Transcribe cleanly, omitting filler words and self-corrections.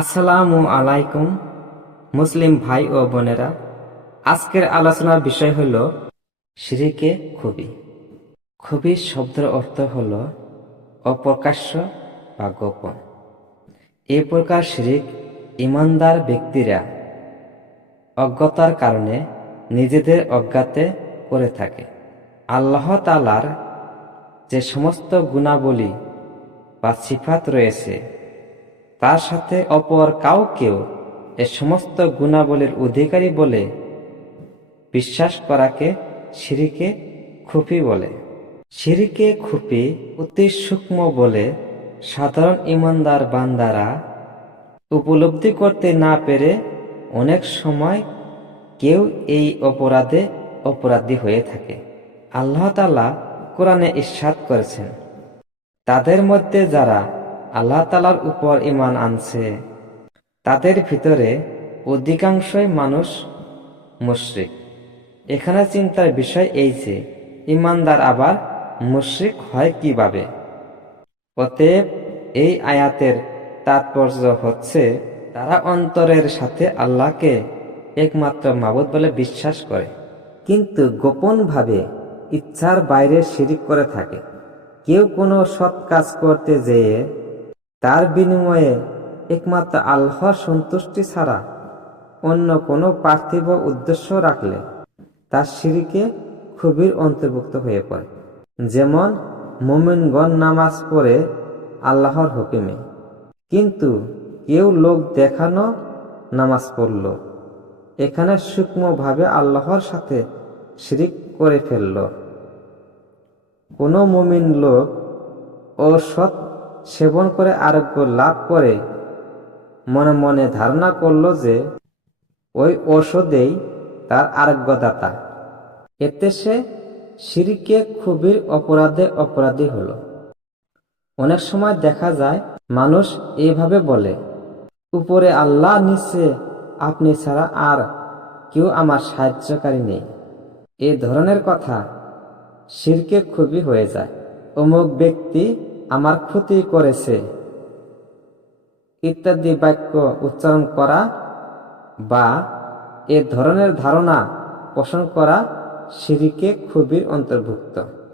আসসালামু আলাইকুম মুসলিম ভাই ও বোনেরা, আজকের আলোচনার বিষয় হল শিরকে খুবই। খুবই শব্দের অর্থ হল অপ্রকাশ্য বা গোপন। এ প্রকার শিরক ঈমানদার ব্যক্তিরা অজ্ঞতার কারণে নিজেদের অজ্ঞাতে করে থাকে। আল্লাহ তাআলার যে সমস্ত গুণাবলী বা সিফাত রয়েছে তার সাথে অপর কাউকেও এ সমস্ত গুণাবলীর অধিকারী বলে বিশ্বাস করাকে শিরকে খুফি বলে। শিরকে খুফি অতি সূক্ষ্ম বলে সাধারণ ঈমানদার বান্দারা উপলব্ধি করতে না পেরে অনেক সময় কেউ এই অপরাধে অপরাধী হয়ে থাকে। আল্লাহ তাআলা কোরআনে ইরশাদ করেছেন, তাদের মধ্যে যারা আল্লাহ তাআলার উপর ঈমান আনছে তাদের ভিতরে অধিকাংশই মানুষ মুশরিক। এখানে চিন্তার বিষয় এই যে ঈমানদার আবার মুশরিক হয় কিভাবে। অতএব এই আয়াতের তাৎপর্য হচ্ছে তারা অন্তরের সাথে আল্লাহকে একমাত্র মাবুদ বলে বিশ্বাস করে, কিন্তু গোপনভাবে ইচ্ছার বাইরে শিরিক করে থাকে। কেউ কোনো সৎ কাজ করতে যেয়ে তার বিনিময়ে একমাত্র আল্লাহর সন্তুষ্টি ছাড়া অন্য কোনো পার্থিব উদ্দেশ্য রাখলে তার শিরকে খুবই অন্তর্ভুক্ত হয়ে পড়ে। যেমন মুমিনগণ নামাজ পড়ে আল্লাহর হুকুমে, কিন্তু কেউ লোক দেখানো নামাজ পড়ল, এখানে সূক্ষ্মভাবে আল্লাহর সাথে শিরিক করে ফেলল। কোনো মুমিন লোক ঔষধ সেবন করে আরোগ্য লাভ করে মনে মনে ধারণা করল যে ওই ঔষধেই তার আরোগ্যদাতা, এতে সে শিরকে খুবই অপরাধে অপরাধী হল। অনেক সময় দেখা যায় মানুষ এইভাবে বলে, উপরে আল্লাহ, নিচে আপনি ছাড়া আর কেউ আমার সাহায্যকারী নেই। এই ধরনের কথা শিরকে খুবই হয়ে যায়। অমুক ব্যক্তি আমার ক্ষতি করেছে ইত্যাদি বাক্য উচ্চারণ করা বা এ ধরনের ধারণা পোষণ করা শিরকে খুবই অন্তর্ভুক্ত।